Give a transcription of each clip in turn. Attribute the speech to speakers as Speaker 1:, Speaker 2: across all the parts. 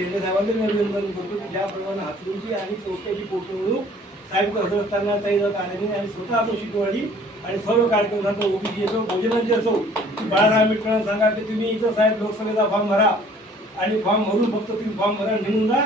Speaker 1: शिंदे साहेबांचं निवेदन करतो की ज्याप्रमाणे हातरूंची आणि चौथ्याची पोटनिवडणूक साहेब करत असताना ताई आल्याने आणि स्वतः आपण शिकवाडी आणि सर्व कार्यक्रमांचा ओबीसी असो भोजनांचे असो बाळाराम आंबेडकरांना सांगा की तुम्ही इथं साहेब लोकसभेचा फॉर्म भरा आणि फॉर्म भरून फक्त तुम्ही फॉर्म भरा निघून जा.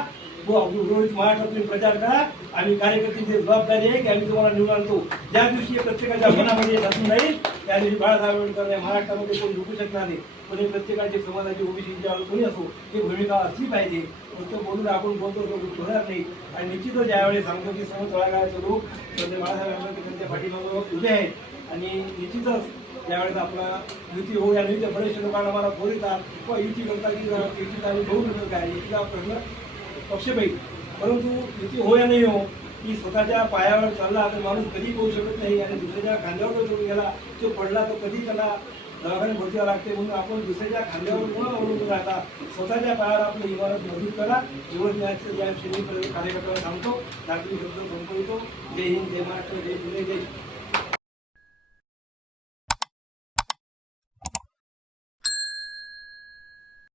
Speaker 1: व उर्वरित महाराष्ट्रात तुम्ही प्रचार करा. आम्ही कार्यकर्त्यांची जबाबदारी आहे की आम्ही तुम्हाला निवडून आणतो. ज्या दिवशी प्रत्येकाच्या मनामध्ये घासून जाईल त्या दिवशी बाळासाहेब आंबेडकर या महाराष्ट्रामध्ये कोण झुकू शकणार नाही. पण प्रत्येकाची प्रत्येकाचे समाजाची ओबीसीच्या कोणी असो ही भूमिका असली पाहिजे. फक्त बोलून आपण बोलतो तो गोष्ट होणार नाही. आणि निश्चितच ज्यावेळी सांगतो की समोर तळागाळाचे लोक म्हणजे बाळासाहेब आंबेडकर त्यांच्या पाठीमागे उभे आहेत. आणि निश्चितच त्यावेळेस आपला युती होऊ या युती बरेचसे लोकांना मला फोन येतात. किंवा युती करता की युतीचा आम्ही बघू शकतो काय युतीचा प्रश्न पक्षपाई परंतु युती हो या नाही हो की स्वतःच्या पायावर चालला तर माणूस कधी पोहू शकत नाही आणि दुसऱ्याच्या खांद्यावर जर गेला तो पडला तर कधी त्याला दवाखान्यात भरती लागते. म्हणून आपण दुसऱ्याच्या खांद्यावर न अवलंबून राहता. स्वतःच्या पायावर आपली इमारत मजबूत करा. एवढंच मी या श्रेणी कार्यकर्त्याला सांगतो. दाखली शब्द संपवितो. जय हिंद जय महाराष्ट्र जय पुणे जय